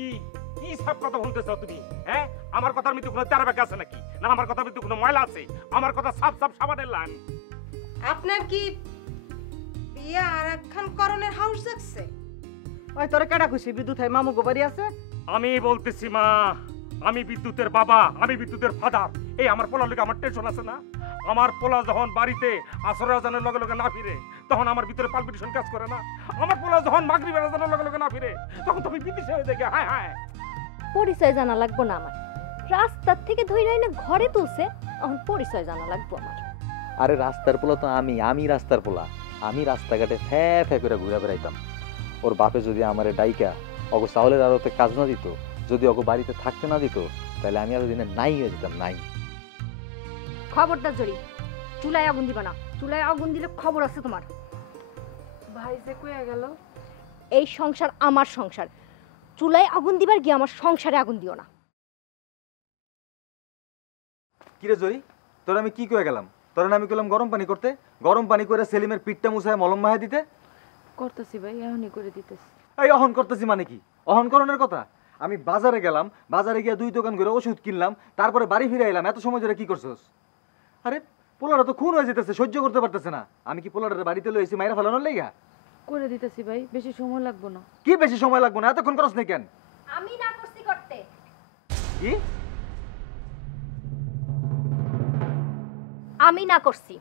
কি কি সব কথা বলতেছো তুমি? হ্যাঁ, আমার কথার মধ্যে কোনো তেরা বেঁকা আছে নাকি? না আমার কথার মধ্যে কোনো ময়লা আছে? আমার কথা সাফ সাফ সাবানের লাইন। আপনার কি বিয়া আর একখান করণের হাউস যাচ্ছে? ওই তোরে কেডা খুশি বিদ্যুৎ হয় মামু গোবারি আছে? আমি বলতেছি মা, আমি বিদ্যুতের বাবা, আমি বিদ্যুতের ফাদার। এই আমার পোলার লগে আমার টেনশন আছে না? আমার পোলা যখন বাড়িতে আসরের আজানের লগে লগে না ফিরে, তখন আমার ভিতরে পালপিটেশন কাজ করে না? আমার পোলা যখন মাগরিবের আজানের লগে লগে না ফিরে, তখন তুমি বিদেশে হয়ে দেখে হায় হায়। পরিচয় জানা লাগবো না আমার, রাস্তার থেকে ধইরা এনে ঘরে তুলছে, এখন পরিচয় জানা লাগবো আমার। আরে রাস্তার পোলা তো আমি রাস্তার পোলা। আমি রাস্তাঘাটে ফ্যা ফ্যা করে ঘুরে বেড়াইতাম। ওর বাপে যদি আমারে ডাইকা অগো চাউলের আড়তে কাজ না দিত, যদি অগো বাড়িতে থাকতে না দিত, তাহলে আমি এতদিনে নাই হয়ে যেতাম, নাই। খবরদার জড়ি, চুলায় আগুন দিবা না। চুলায় আগুন দিলে খবর আছে তোমার। ভাই যে কইয়া গেল, এই সংসার আমার সংসার, চুলায় আগুন দিবার গিয়ে আমার সংসারে আগুন দিও না। কিরে জয়ী, তোর আমি কি কয়ে গেলাম? তোর আমি কইলাম গরম পানি করতে, গরম পানি করে সেলিমের পিঠটা মুছায় মলম মাহায় দিতে। করতেছি ভাই, এখনই করে দিতেছি। এই অহন করতেছি মানে কি? অহনকরণের কথা? আমি বাজারে গেলাম, বাজারে গিয়ে 2 দোকান ঘুরে ওষুধ কিনলাম, তারপরে বাড়ি ফিরে এলাম। এত সময় ধরে কি করছস? আরে পোলাটা তো খুন হয়ে যেতেছে, সহ্য করতে পারতেছে না। আমি কি পোলাটার বাড়িতে লইছি মাইরা ফেলানোর লাইগা? করে দিতেছি ভাই, বেশি সময় লাগবে না। কি বেশি সময় লাগবে না? এতক্ষণ করছ না কেন? আমি না করছি করতে। কি? আমি না করছি।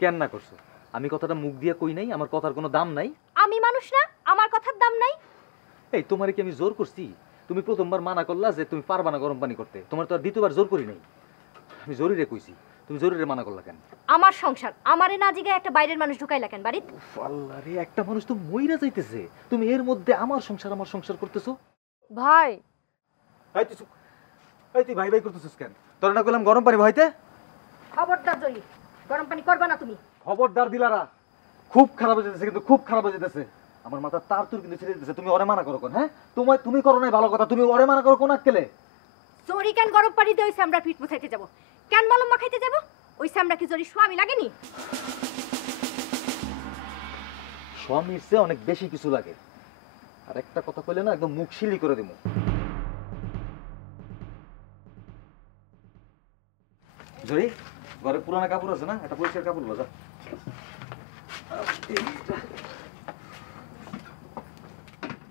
কেন না করছো? আমি কথাটা মুখ দিয়ে কই নাই? আমার কথার কোনো দাম নাই? আমি মানুষ না, আমার কথার দাম নাই? এই তোমারে কি আমি জোর করছি? তুমি প্রথমবার মানা করলা যে তুমি পারবা না গরম পানি করতে, তোমার তো আর দ্বিতীয়বার জোর করি নাই। আমি জরুরে কইছি, তুমি জরুরে মানা করলা কেন? আমার সংসার, আমারে না জিগায় একটা বাইরের মানুষ ঢুকাইলা কেন বাড়িতে? আল্লাহ রে, একটা মানুষ তো মইরা যাইতেছে, তুমি এর মধ্যে আমার সংসার করতেছো। ভাই তুই ভাই ভাই করতেছিস কেন? তোর না কইলাম গরম পানি ভাইতে? খবরদার জড়ি, গরম পানি করবা না তুমি। খবরদার দিলারা। খুব খারাপ হয়ে যেতেছে, কিন্তু খুব খারাপ হয়ে যেতেছে। আমার মাথা তার তুর কিন্তু ছেড়ে দিতেছে। তুমি ওরে মানা করো কোন? হ্যাঁ, তুমি করো নাই ভালো কথা, তুমি ওরে মানা করো কোন আক্কেলে? জড়ি কেন গরম পানিতে ওই সামরা পিঠ মুছাইতে যাব? কেন মলম মাখাইতে যাব? ওই সামরা কি জড়ি স্বামী লাগেনি? স্বামীর চেয়ে অনেক বেশি কিছু লাগে। আর একটা কথা কইলে না একদম মুখ শিলি করে দেবো। জয়ী, ঘরে পুরানা কাপড় আছে না? একটা পরিষ্কার কাপড় লো যা।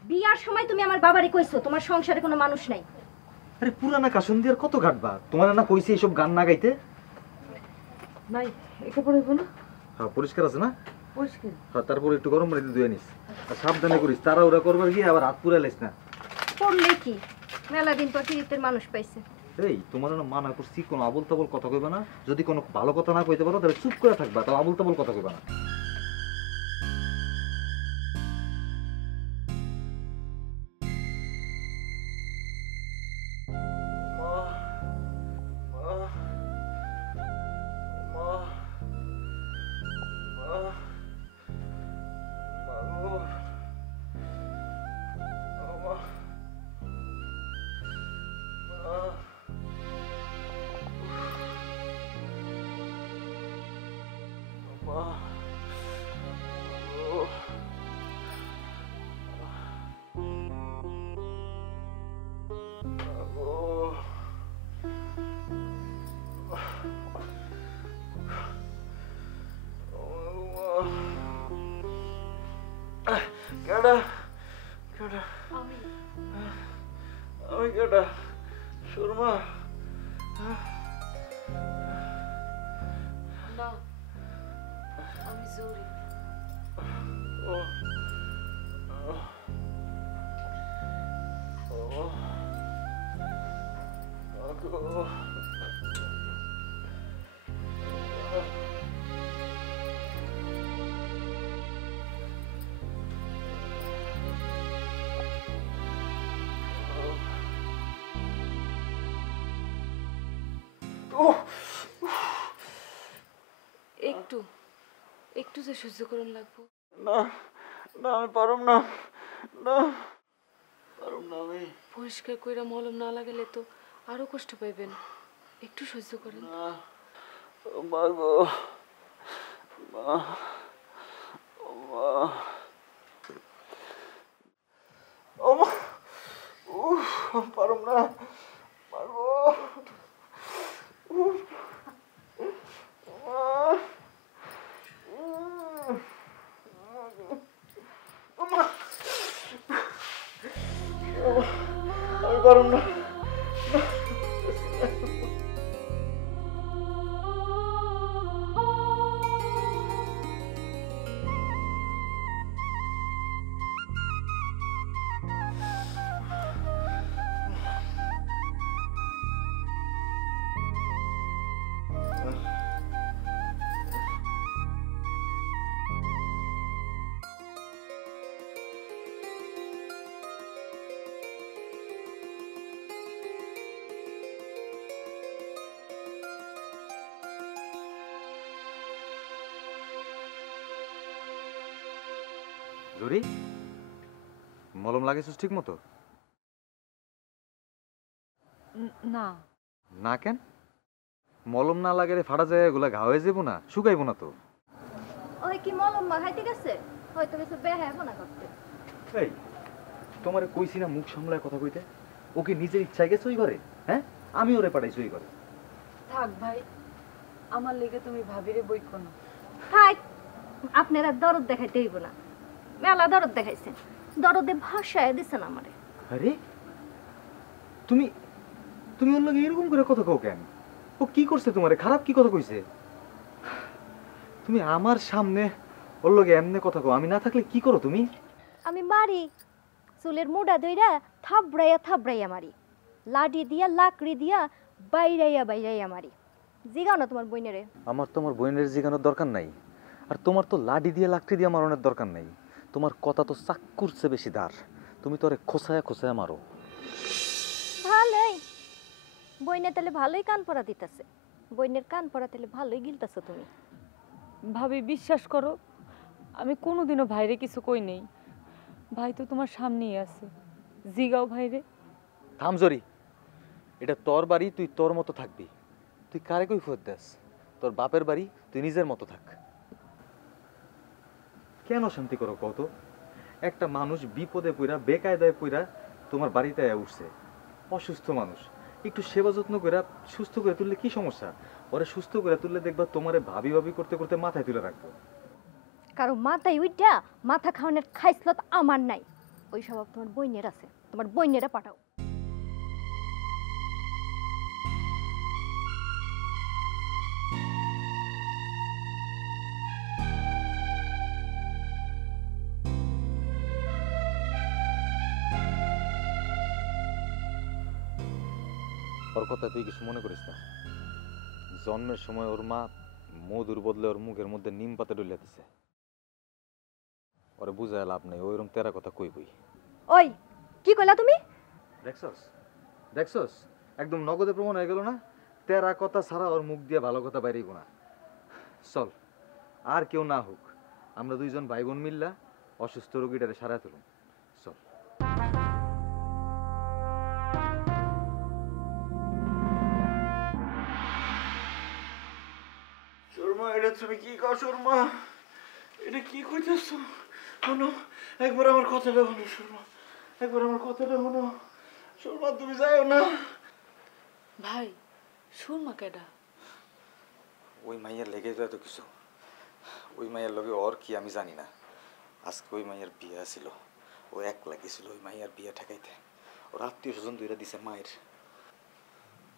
বিয়ার সময় তুমি আমার বাবারে কইছো তোমার সংসারে কোনো মানুষ নাই। আরে পুরানা কাসুন দিয়ে আর কত ঘাটবা? তোমার না কইছি এইসব গান না গাইতে? ভাই এটা পড়ব না? হ্যাঁ, পরিষ্কার আছে না? পরিষ্কার। হ্যাঁ, তারপর একটু গরম পানিতে ধুয়ে নিস। আর সাবধানে করিস, তারা ওরা করবার গিয়ে আবার হাত পুড়ে লাইস না। পড়লে কি মেলা দিন পর কিরিতের মানুষ পাইছে। এই তোমার না মানা করছি কোনো আবল তাবল কথা কইবা না। যদি কোনো ভালো কথা না কইতে পারো তাহলে চুপ করে থাকবা, তাও আবল তাবল কথা কইবা না। কেডা কেডা আমি কেডা? সুরমা? না, আমি জরি। ও ও একটু একটু যে সহ্য করুন লাগবো। না না, আমি পারুম না, না পারুম না আমি। পরিষ্কার কইরা মলম না লাগালে তো আরো কষ্ট পাইবেন, একটু সহ্য করেন। না মাগো, মা ও মা, ও পারুম না মাগো আমি পারুম না জুরি মলম লাগাইছিস ঠিক মতো? না না কেন? মলম না লাগালে ফাটা যায় এগুলা ঘা হয়ে যাবো না, শুকাইবো না তো। ওই কি মলম মাখাইতে গেছে, হয়তো কিছু বেহায় মনে করতে। এই তোমারে কইছি না মুখ সামলায় কথা কইতে? ও কি নিজের ইচ্ছায় গেছে ওই ঘরে? হ্যাঁ, আমি ওরে পাঠাইছি ওই ঘরে। থাক ভাই, আমার লেগে তুমি ভাবিরে বই কোনো। থাক, আপনারা দরদ দেখাইতে হইব না। মেলা দরদ দেখাইছেন, দরদে ভাষায় দিছেন আমারে। আরে তুমি তুমি ওর লগে এরকম করে কথা কও কেন? ও কি করছে তোমারে? খারাপ কি কথা কইছে? তুমি আমার সামনে ওর লগে এমনে কথা কও, আমি না থাকলে কি করো তুমি? আমি মারি, চুলের মুড়া দইরা থাবড়াইয়া থাবড়াইয়া মারি, লাডি দিয়া লাকড়ি দিয়া বাইরাইয়া বাইরাইয়া মারি। জিগাও না তোমার বইনেরে। আমার তোমার বোনের জিগানোর দরকার নাই, আর তোমার তো লাডি দিয়ে লাকড়ি দিয়ে মারনের দরকার নাই। তোমার কথা তো চাক্কুর চেয়ে বেশি দার, তুমি তো আরে খোসায়া খোসায়া মারো। ভালোই, বইনে তাহলে ভালোই কান পড়া দিতেছে। বইনের কান পড়া তাহলে ভালোই গিলতেছো তুমি। ভাবি বিশ্বাস করো, আমি কোনোদিনও ভাইরে কিছু কই নেই। ভাই তো তোমার সামনেই আছে, জিগাও ভাইরে। থাম জরি, এটা তোর বাড়ি, তুই তোর মতো থাকবি। তুই কারে কই ফোর দেস? তোর বাপের বাড়ি, তুই নিজের মতো থাক। কেন শান্তি করো কত? একটা মানুষ বিপদে পইরা বেকায়দায় পইরা তোমার বাড়িতে উঠছে, অসুস্থ মানুষ, একটু সেবা যত্ন করে সুস্থ করে তুললে কি সমস্যা? ওরে সুস্থ করে তুললে দেখবা তোমারে ভাবি ভাবি করতে করতে মাথায় তুলে রাখবো। কারো মাথায় উইটা মাথা খাওয়ানোর খাইসলত আমার নাই। ওই স্বভাব তোমার বইনের আছে, তোমার বইনেরা পাঠাও। ওর কথা তুই কিছু মনে করিস না। জন্মের সময় ওর মা মধুর বদলে ওর মুখের মধ্যে নিম পাতা ডুলিয়ে দিছে। ওরে বুঝায় লাভ নেই, ওইরকম তেরা কথা কইবই। ওই কি কইলা তুমি? দেখছস দেখছস, একদম নগদে প্রমাণ হয়ে গেল না? তেরা কথা ছাড়া ওর মুখ দিয়ে ভালো কথা বাইরেইব না। চল, আর কেউ না হোক, আমরা দুইজন ভাই বোন মিল্লা অসুস্থ রোগীটারে সারায় তুলুম। চল। সুরমা, এটা তুমি কি কও সুরমা? এটা কি কইতেছ? শোনো, একবার আমার কথাটা শোনো সুরমা, একবার আমার কথাটা শোনো। সুরমা, তুমি যাও না। ভাই, সুরমা কেডা? ওই মাইয়ার লেগে যায় তো কিছু। ওই মাইয়ার লগে ওর কি আমি জানি না। আজকে ওই মাইয়ার বিয়ে ছিল, ও একলা গেছিল ওই মাইয়ার বিয়ে ঠেকাইতে। ওর আত্মীয় স্বজন দুইটা দিছে মায়ের।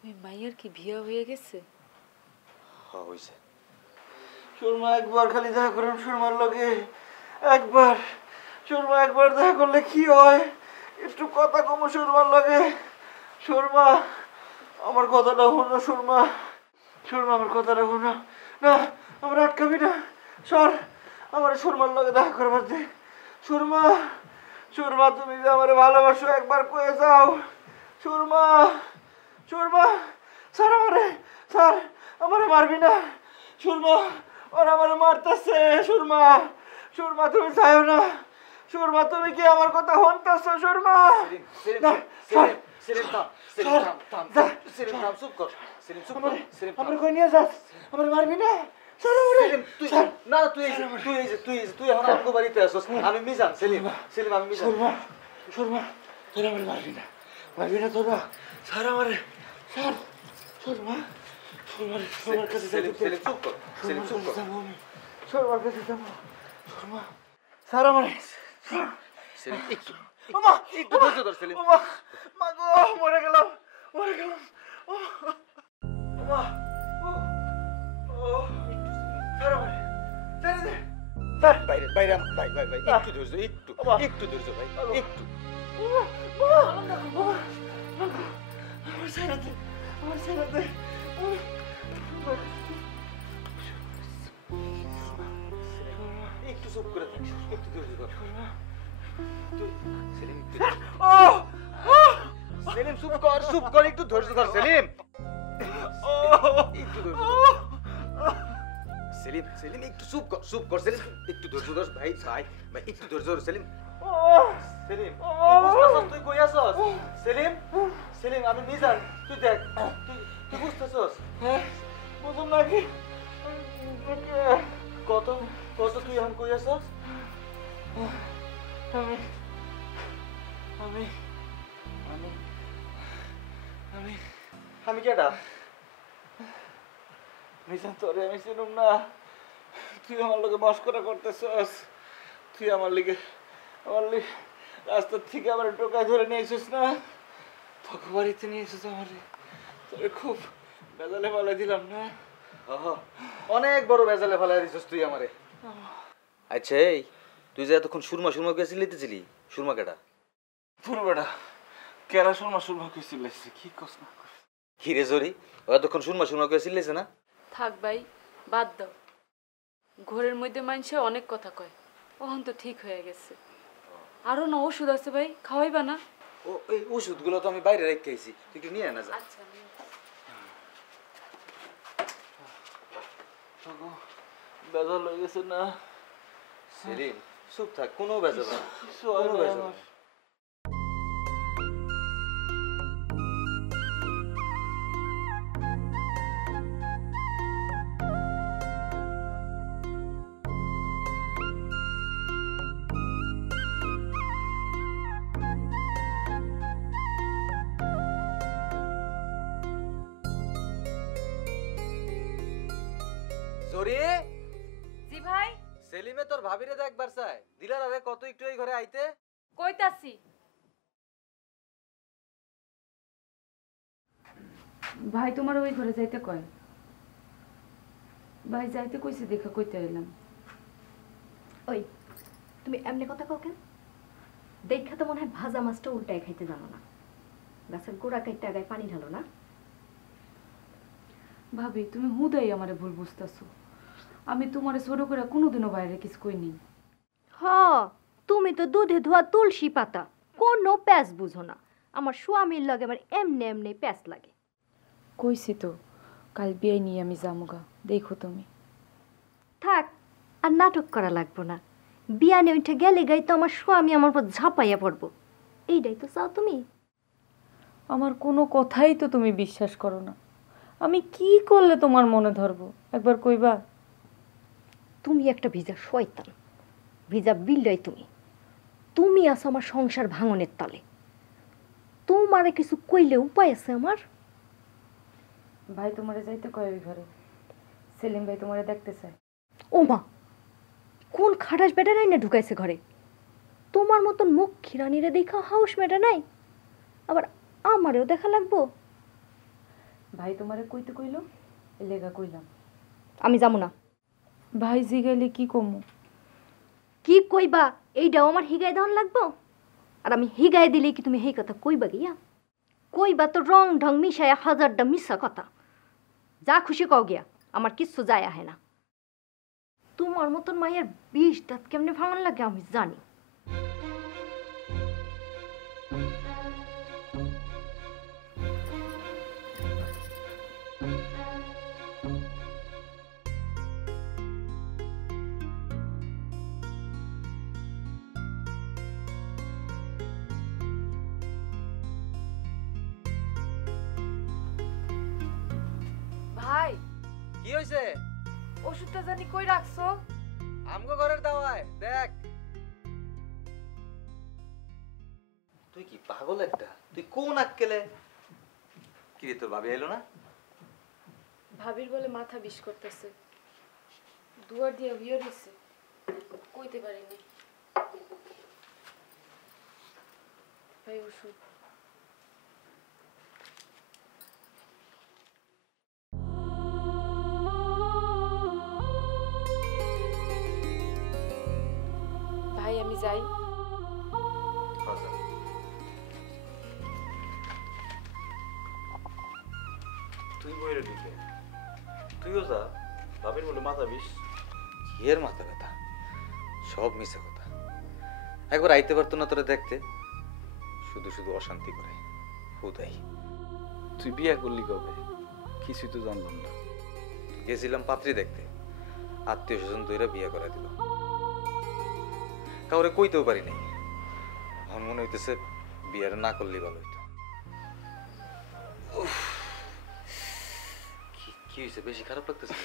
ওই মাইয়ার কি বিয়ে হয়ে গেছে? হয়েছে। সুরমা, একবার খালি দেখা করেন সুরমার লগে, একবার। সুরমা, একবার দেখা করলে কি হয়? একটু কথা কমো সুরমার লগে। সুরমা, আমার কথাটা শোনো সুরমা। সুরমা, আমার কথাটা শোনো। না, আমার আটকাবি না, সর। আমার সুরমার লগে দেখা করবার দে। সুরমা, সুরমা, তুমি যে আমার ভালোবাসো একবার কয়ে যাও। সুরমা, সুরমা, স্যার আমারে, স্যার আমারে মারবি না। সুরমা, ওরা আমারে মারতেছে। সুরমা, সুরমা, তুমি চাইও না। সুরমা, তুমি কি আমার কথা শুনতেছ? সুরমা, আমার কই নিয়ে যাস? আমার মারবি না? আমি মিজান, সেলিম, সেলিম, আমি মিজান। সুরমা, সুরমা, তোরা আমার মারবি না। পারবি না তোরা? স্যার আমারে, স্যার সুরমা, সুরমার কাছে যাইতে সেলিম চুপ কর, সেলিম চুপ কর। সুরমার কাছে যাবো। সুরমা, স্যার আমারে, সেলিম একটু ওমা, একটু ধৈর্য ধর সেলিম। ওমা, মা গো, মরে গেলাম, মরে গেলাম। ওমা, ও, স্যার আমারে, ছেড়ে দে। স্যার, বাইরে বাইরে ভাই ভাই ভাই একটু ধৈর্য, একটু বাবা। একটু ধৈর্য ভাই, একটু। আমার ছেড়ে দে, আমার ছেড়ে দে। একটু চুপ করে থাক, একটু ধৈর্য ধর। সেলিম একটু ও, সেলিম চুপ কর, একটু ধৈর্য ধর সেলিম। ও, একটু ধৈর্য ধর। সেলিম সেলিম একটু চুপ কর সেলিম, একটু ধৈর্য ধর ভাই ভাই ভাই একটু ধৈর্য ধর সেলিম। সেলিম তুই বুঝতেছস তুই কই আছস? সেলিম সেলিম আমি নিজান, তুই দেখ, তুই বুঝতেছস? বুঝুন নাকি? কত কত তুই এখন কই আছস? আমি আমি আমি আমি আমি কেডা? নিজান তোরে আমি চিনুম না। তুই আমার লোকে মস্করা করতেছস। তুই আমার লিগে রাস্তার থেকে আমার টোকায় ধরে নিয়ে এসেছিস না? তোকে বাড়িতে নিয়ে এসেছিস আমারে। তোরে খুব বেজালে পালাই দিলাম না? অনেক বড় বেজালে ফেলাই দিছস তুই আমারে। আচ্ছা এই তুই যে এতক্ষণ সুরমা সুরমা কে চিল্লাইতেছিলি, সুরমা কেডা? পুরো বেটা কেরা সুরমা কে চিল্লাইছে, কি কস না কস? কি রে জরি, ও এতক্ষণ সুরমা সুরমা কে চিল্লাইছে না? থাক ভাই, বাদ দাও। ঘরের মধ্যে মানুষে অনেক কথা কয়, ওহন তো ঠিক হয়ে গেছে। আরো না ওষুধ আছে ভাই, খাওয়াইবা না? ও এই ওষুধগুলো তো আমি বাইরে রেখে আইছি, তুই একটু নিয়ে আয় না যা। আচ্ছা বেজাল হয়ে গেছে না? সেলিম চুপ থাক, কোনো বেজাল না, কিছু হয় কোনো না বেজাল আমার। না। জরি, জি ভাই, সেলিমে তোর ভাবিরে দেখবার চাই, দিলার আরে কত একটু এই ঘরে আইতে। কইতাছি। ভাই তোমার ওই ঘরে যাইতে কয়। ভাই যাইতে কইছে দেখা কইতে এলাম। ওই তুমি এমনি কথা কও কেন? দেখা তো মনে হয় ভাজা মাছটা উল্টায় খাইতে জানো না। গাছের গোড়া কাইতে আগায় পানি ঢালো না। ভাবি তুমি হুদাই আমারে ভুল বুঝতাছো। আমি তোমারে ছোট করে কোনোদিনও বাইরে কিছু কইনি। হ, তুমি তো দুধে ধোয়া তুলসী পাতা, কোনো প্যাঁচ বুঝো না। আমার স্বামীর লগে আমার এমনি এমনি প্যাঁচ লাগে। কইছি তো কাল বিয়ে নিয়ে আমি যামুগা, দেখো তুমি। থাক, আর নাটক করা লাগবো না। বিয়ানে উঠে গেলে গাই তো আমার স্বামী আমার উপর ঝাঁপাইয়া পড়বো। এইটাই তো চাও তুমি? আমার কোনো কথাই তো তুমি বিশ্বাস করো না। আমি কি করলে তোমার মনে ধরবো একবার কইবা? তুমি একটা ভিজা শয়তান, ভিজা বিল্লাই তুমি। তুমি আছো আমার সংসার ভাঙনের তালে। তোমারে কিছু কইলে উপায় আছে আমার? ভাই তোমারে যাইতে কয় ওই ঘরে। সেলিম ভাই তোমারে দেখতে চায়। ও মা, কোন খাটাস বেটা নাই না ঢুকাইছে ঘরে? তোমার মতন মুখ খিরানিরে দেখা হাউস মেটা নাই, আবার আমারেও দেখা লাগবো? ভাই তোমারে কইতে কইলো, এ লেগা কইলাম। আমি যাবো না। ভাই জিগাইলে কি কমু? কি কইবা এইটাও আমার হিগায় দেওয়ান লাগবো? আর আমি হিগায় দিলে কি তুমি সেই কথা কইবা গিয়া? কইবা তো রং ঢং মিশাইয়া হাজারটা মিশা কথা। যা খুশি কও গিয়া, আমার কিচ্ছু যায় আহে না। তোমার মতন মায়ের 20 দাঁত কেমনে ভাঙন লাগে আমি জানি। ভাই কি হইছে? ওষুধটা জানি কই রাখছো? আমগো ঘরের দাওয়ায় দেখ। তুই কি পাগল একটা? তুই কোন আক্কেলে কি রে তোর ভাবি আইলো না? ভাবির বলে মাথা বিষ করতেছে, দুয়ার দিয়ে হইয়া রয়েছে, কইতে পারিনি। ভাই ওষুধ। ভাই আমি যাই। তুই বইরে ঢুকে তুইও যা, ভাবির বলে মাথা বিষ। কি এর মাথা ব্যথা? সব মিছে কথা। একবার আইতে পারতো না তোরা দেখতে, শুধু শুধু অশান্তি করে হুদাই। তুই বিয়ে করলি কবে? কিছুই তো জানলাম না। গেছিলাম পাত্রী দেখতে, আত্মীয় স্বজন দুইরা বিয়ে করে দিল। কাউরে কইতেও পারি নাই। এখন মনে হইতেছে বিয়েটা না করলেই ভালো হইতো। উফ, কি হয়েছে? বেশি খারাপ লাগতেছে?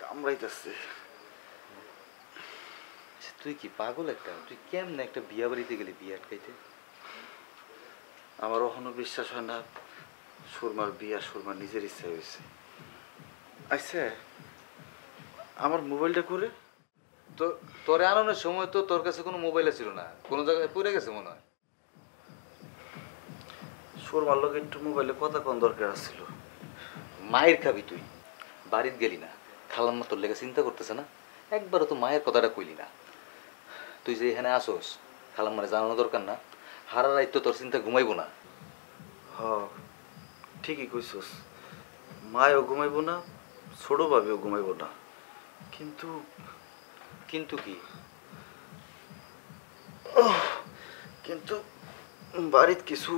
কামড়াইতেছে। আচ্ছা, তুই কি পাগল একটা? তুই কেমনে একটা বিয়া বাড়িতে গেলি বিয়ে আটকাইতে? আমার এখনো বিশ্বাস হয় না সুরমার বিয়া সুরমার নিজের ইচ্ছা হয়েছে। আচ্ছা, আমার মোবাইলটা করে তো তোরে আনানোর সময় তো তোর কাছে কোনো মোবাইল ছিল না, কোনো জায়গায় পড়ে গেছে মনে হয়। সুরমার লোক একটু মোবাইলে কথা কোন দরকার ছিল। মায়ের খাবি তুই, বাড়িতে গেলি না, খালাম্মা তোর লেগে চিন্তা করতেছে না? একবারও তো মায়ের কথাটা কইলি না। তুই যে এখানে আসোস, খালাম্মারে জানানো দরকার না? হারা রাত তো তোর চিন্তা ঘুমাইবো না। হ, ঠিকই কইছস, মায়ও ঘুমাইবো না, ছোট ভাবেও ঘুমাইবো না। কিন্তু কিন্তু কি? কিন্তু বাড়িতে কিছু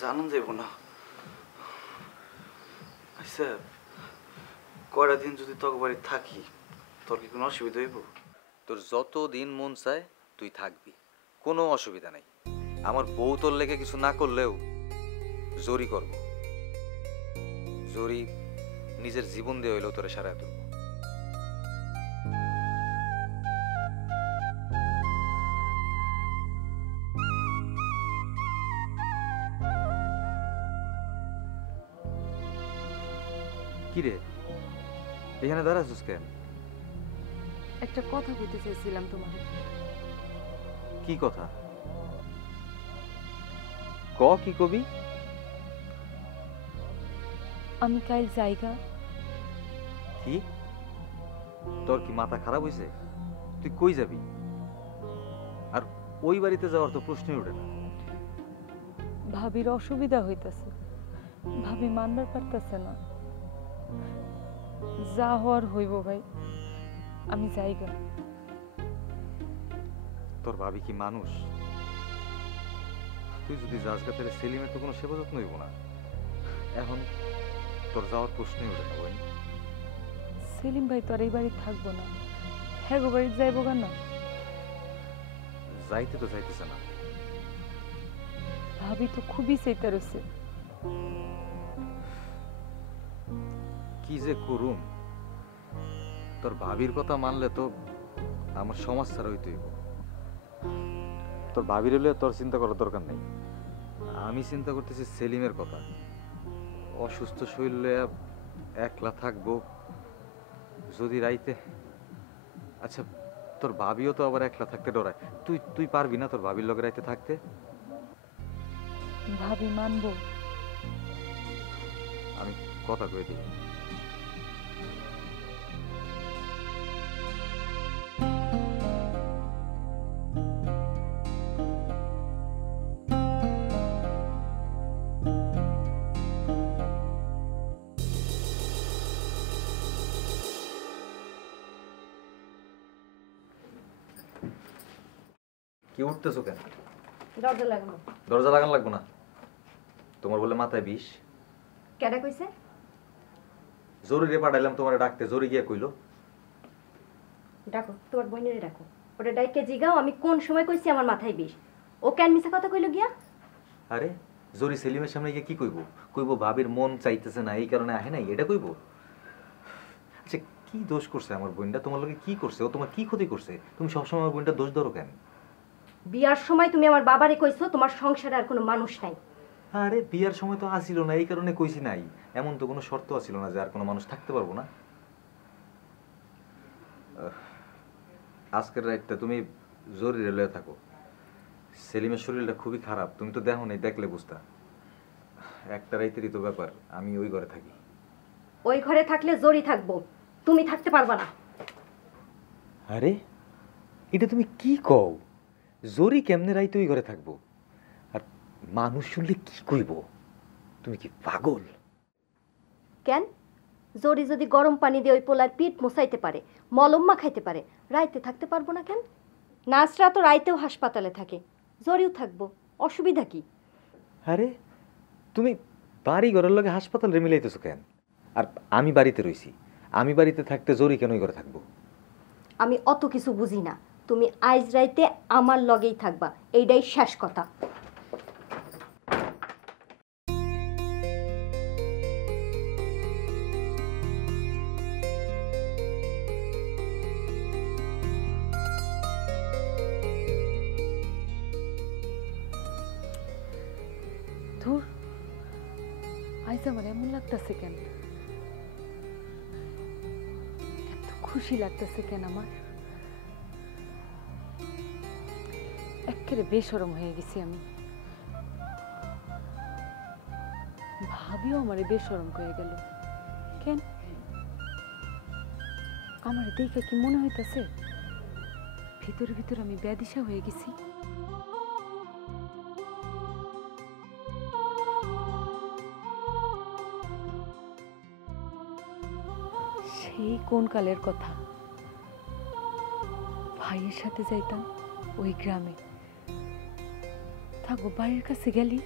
জানান যাইব না। আচ্ছা, কয়টা দিন যদি তোর বাড়ি থাকি, তোর কি কোনো অসুবিধা হইব? তোর যত দিন মন চায় তুই থাকবি, কোনো অসুবিধা নাই। আমার বউ তোর লেগে কিছু না করলেও জোরি করব। জোরি নিজের জীবন দিয়ে হইলেও তোরে সারায় তুলব। কি রে এখানে দাঁড়াছিস কেন? একটা কথা কইতে চাইছিলাম তোমাকে। কি কথা? ক, কি কবি? আমি কাল জায়গা। কি তোর কি মাথা খারাপ হয়েছে? তুই কই যাবি? আর ওই বাড়িতে যাওয়ার তো প্রশ্নই ওঠে না। ভাবির অসুবিধা হইতাছে, ভাবি মানবার পারতেছে না। যা হওয়ার হইব ভাই, আমি জায়গা। তোর ভাবি কি মানুষ? তুই যদি যাস গা তাহলে সেলিমের তো কোনো সেবা যত্ন হইব না। এখন তোর যাওয়ার প্রশ্নই ওঠে না। বই সেলিম ভাই তো আর এই বাড়ি থাকবো না, হ্যাঁ গো বাড়ি যাইবো কেন? যাইতে তো যাইতেছে না। ভাবি তো খুবই চেতা রয়েছে। কি যে করুম? তোর ভাবির কথা মানলে তো আমার সমাজ ছাড়া হইতে হইব। তোর ভাবির হলে তোর চিন্তা করার দরকার নেই। আমি চিন্তা করতেছি সেলিমের কথা। অসুস্থ শরীরে একলা থাকবো যদি রাইতে। আচ্ছা, তোর ভাবিও তো আবার একলা থাকতে ডরায়। তুই তুই পারবি না তোর ভাবির লগে রাইতে থাকতে? ভাবি মানবো? আমি কথা কয়ে দিই। কি উঠতেছো কেন? দরজা লাগানো। দরজা লাগান লাগবো না। তোমার বলে মাথায় বিষ। কেডা কইছে? জরুরি পাঠাইলাম তোমারে ডাকতে, জরুরি গিয়ে কইলো। ডাকো, তোমার বোনেরে ডাকো। ওটা ডাইকে জিগাও আমি কোন সময় কইছি আমার মাথায় বিষ। ও কেন মিছা কথা কইলো গিয়া? আরে জরি সেলিমের সামনে গিয়ে কি কইবো? কইবো ভাবির মন চাইতেছে না এই কারণে আহে নাই, এটা কইবো? আচ্ছা, কি দোষ করছে আমার বোনটা? তোমার লগে কি করছে? ও তোমার কি ক্ষতি করছে? তুমি সবসময় আমার বোনটা দোষ ধরো কেন? বিয়ার সময় তুমি আমার বাবারে কইছো তোমার সংসারে আর কোনো মানুষ নাই। আরে বিয়ার সময় তো আসিল না, এই কারণে কইছি নাই। এমন তো কোনো শর্ত আসিল না যে আর কোনো মানুষ থাকতে পারবো না। আজকের রাতটা তুমি জরুরি রেলওয়ে থাকো। সেলিমের শরীরটা খুবই খারাপ, তুমি তো দেখো নাই, দেখলে বুঝতা। একটা রাইতেরই তো ব্যাপার, আমি ওই ঘরে থাকি। ওই ঘরে থাকলে জরি থাকবো, তুমি থাকতে পারবা না। আরে এটা তুমি কি কও? জরি কেমনে রাইতে ওই ঘরে থাকবো? আর মানুষ শুনলে কি কইব? তুমি কি পাগল? কেন? জরি যদি গরম পানি দিয়ে ওই পোলার পিঠ মোছাইতে পারে, মলম মাখাইতে পারে, রাইতে থাকতে পারবো না কেন? নার্সরা তো রাইতেও হাসপাতালে থাকে, জরিও থাকবো, অসুবিধা কি? আরে তুমি বাড়ি ঘরের লগে হাসপাতালে মিলাইতেছো কেন? আর আমি বাড়িতে রইছি, আমি বাড়িতে থাকতে জরি কেন ওই ঘরে থাকবো? আমি অত কিছু বুঝি না, তুমি আইজ রাইতে আমার লগেই থাকবা, এইটাই শেষ কথা। ধুর, আইজ আমার এমন লাগতেছে কেন? এত খুশি লাগতেছে কেন আমার? একেবারে বেশরম হয়ে গেছি আমি। ভাবিও আমারে বেশরম হয়ে গেল কেন? আমার দেখে কি মনে হইতাছে ভিতরে ভিতরে আমি বেদিশা হয়ে গেছি? সেই কোন কালের কথা, ভাইয়ের সাথে যাইতাম ওই গ্রামে, থাকবো বাড়ির কাছে গেলি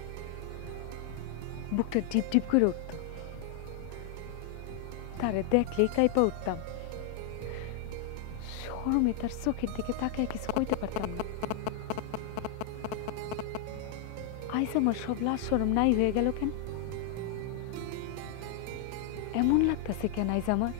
বুকটা ডিপ ডিপ করে উঠত, তারে দেখলেই কাইপা উঠতাম, শরমে তার চোখের দিকে তাকায় কিছু কইতে পারতাম না। আইজ আমার সব লাজ শরম নাই হয়ে গেল কেন? এমন লাগতেছে কেন আইজ আমার?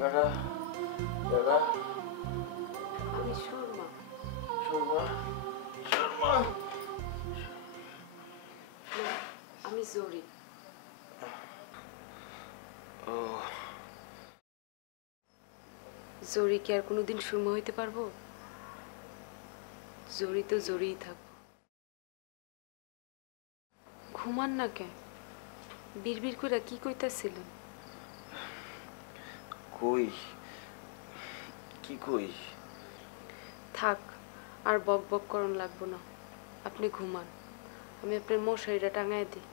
কাকা, কাকা, আমি সুরমা। সুরমা, সুরমা। আমি জরি। ও, জরি কি আর কোনোদিন সুরমা হইতে পারবো? জরি তো জরিই থাকবো। ঘুমান না কে? বিড়বিড় করে কি কইতাছিলেন? কই কি কই? থাক, আর বক বক করন লাগবো না, আপনি ঘুমান, আমি আপনার মশারিটা টাঙায় দিই।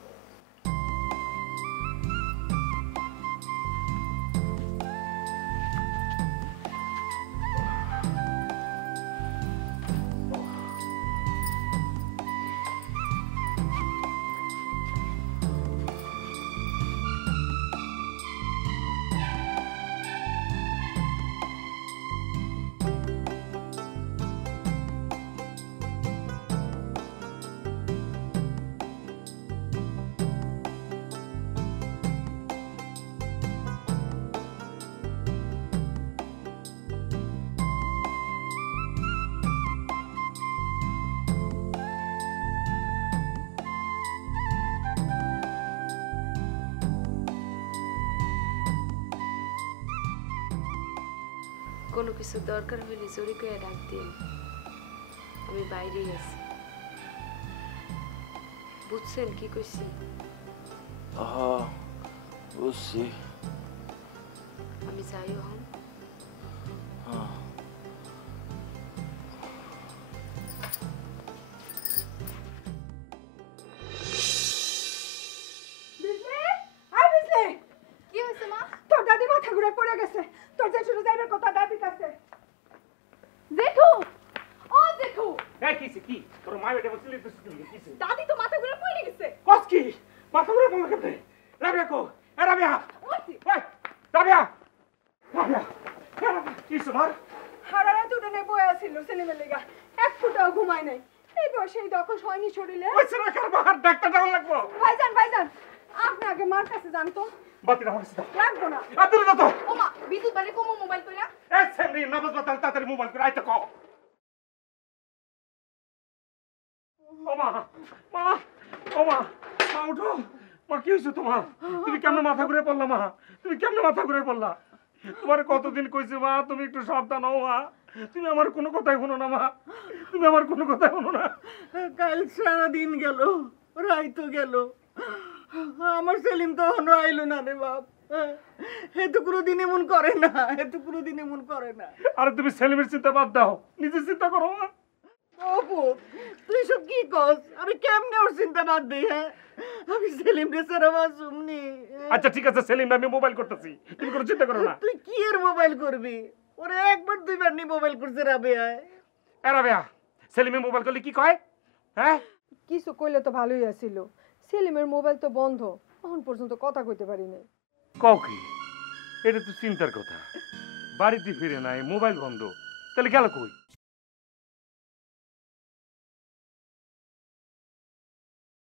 কোনো কিছু দরকার হইলে জোরে করে ডাক দিন, আমি বাইরেই আছি। বুঝছেন কি কইছি? হ্যাঁ বুঝছি। আমি যাই হন। হ্যাঁ কি হয়েছে মা? তোর দাদি মাথা ঘুরে পড়ে গেছে, তোর যে শুরু যাইবার কথা দাদি কাছে। দেখো, ও দেখো, এই কিছে কি তোর মা বেটা বলছিলি তো কিছে দাদি তো মাথা ঘুরে পড়ে গেছে। কস কি মাথা ঘুরে পড়লো কেমনে? রাবিয়া কো এ রাবিয়া ওই রাবিয়া রাবিয়া কিছে মার সারা রাত উঠোনে বয়ে আছিল ছেলেমেয়ে লেগা, এক ফুটাও ঘুমায় নাই। এই বয়সে এই দখল হয়নি শরীরে। ওই ছেলে কার বাহার ডাক্তার ডাউন লাগবো। ভাইজান ভাইজান, আপনি আগে মার কাছে যান তো। বাতিরা মারছে লাগবো না। আদুরে না তো ওমা বিদ্যুৎ বাড়ি কমো মোবাইল কইরা। এই সেমরি নবজ বাতাল তাড়াতাড়ি মোবাইল করে আইতে কও। ও মা মা ও মা মা উঠো। মা কি হয়েছে তোমার? তুমি কেমনে মাথা ঘুরে পড়লা মা? তুমি কেমনে মাথা ঘুরে পড়লা? তোমার কতদিন কইছি মা তুমি একটু সাবধান হও মা। তুমি আমার কোনো কথাই শোনো না মা, তুমি আমার কোনো কথাই শোনো না। কাল সারা দিন গেল, রাইতো গেল, আমার সেলিম তো এখনো আইলো না রে বাপ। হে তো কোনোদিন এমন করে না, হে তো কোনোদিন এমন করে না। আরে তুমি সেলিমের চিন্তা বাদ দাও, নিজের চিন্তা করো মা। অপু তুই সব কি কস? আমি কেমনে ওর চিন্তা বাদ দিই? হ্যাঁ আমি সেলিম রে সারা মাসুমনি। আচ্ছা ঠিক আছে সেলিম আমি মোবাইল করতেছি, তুমি কোনো চিন্তা করো না। তুই কি এর মোবাইল করবি? ওরে একবার দুইবার নি মোবাইল করছে রাবেয়ায়। এ রাবিয়া সেলিমে মোবাইল করলে কি কয়? হ্যাঁ কিছু কইলে তো ভালোই আছিল, সেলিমের মোবাইল তো বন্ধ, এখন পর্যন্ত কথা কইতে পারি নাই। কও কি? এটা তো চিন্তার কথা, বাড়িতে ফিরে নাই, মোবাইল বন্ধ, তাহলে গেল কই?